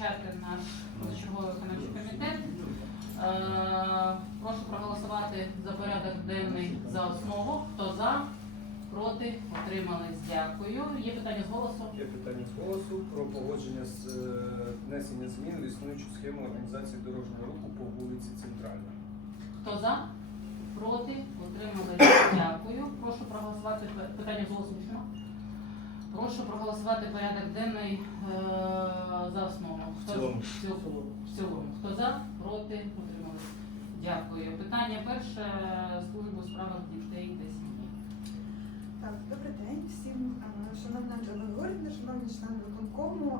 розпочати наш позачерговий виконавчий комітет. Е, Прошу проголосувати за порядок денний за основу. Хто за? Проти? Утримались? Дякую. Є питання з голосу? Є питання з голосу про погодження з е, внесення змін в існуючу схему організації дорожнього руху по вулиці Центральна. Хто за? Проти? Утримались? Дякую. Прошу проголосувати питання з голосу. Прошу проголосувати порядок денний е, за основу. Хто В цілому. в цілому. В цілому. Хто за? Проти? Утримались? Дякую. Питання перше служби у справах дітей та сім'ї. Так, добрий день всім, Е, шановна Анжела Горівна, шановні члени виконкому.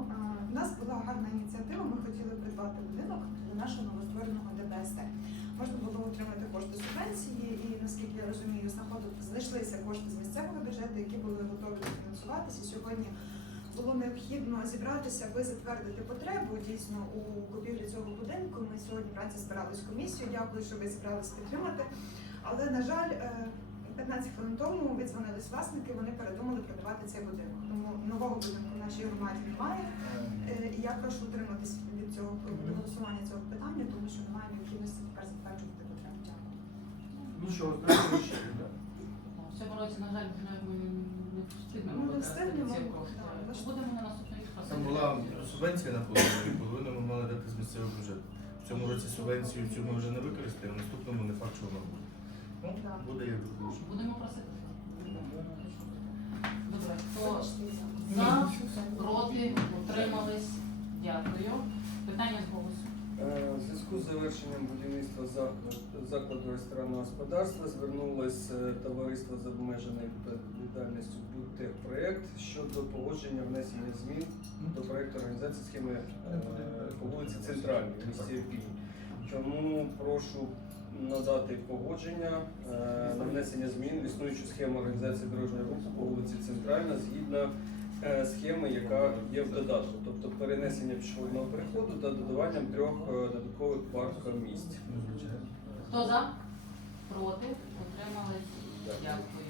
У нас була гарна ініціатива. Ми хотіли придбати будинок для нашого новоствореного ДБСТ. Можна було отримати кошти субвенції, і наскільки я розумію, знаходити знайшлися кошти з місцевого бюджету, які були готові фінансуватися. Сьогодні було необхідно зібратися, ви затвердити потребу дійсно у купівлі цього будинку. Ми сьогодні вранці збирались комісію. Дякую, що ви зібрались підтримати. Але на жаль, е, 15 хвилин тому відзвонились власники, вони передумали продавати цей будинок. Тому нового будинку в нашій громаді немає. Е, І я прошу утриматись від цього від голосування цього питання, тому що немає необхідності тепер затверджувати потребу. Дякую. Нічого, знаєте, ще да. В цьому році, на жаль, ми не встигнемо Ну, не встигнемо. Будемо на наступний. Там була субвенція на половину, і половину ми мали дати з місцевого бюджету. В цьому році субвенцію цю ми вже не використаємо, в наступному не факт, що вона буде. Буде як буде. Будемо просити. Добре, хто за, проти, утримались? Дякую. Питання з голосу. Е, У зв'язку з завершенням будівництва заклад- закладу ресторанного господарства звернулось е, товариство з обмеженою відповідальністю «Будтехпроект» щодо погодження внесення змін до проекту організації схеми е, по вулиці Центральній в місті Ірпінь. Тому прошу надати погодження е, на внесення змін в існуючу схему організації дорожнього руху по вулиці Центральна згідно е, схеми, яка є в додатку, тобто перенесення пішохідного переходу та додаванням трьох е, додаткових паркомісць. Звичайно. Хто за? Проти? Утримались? Дякую.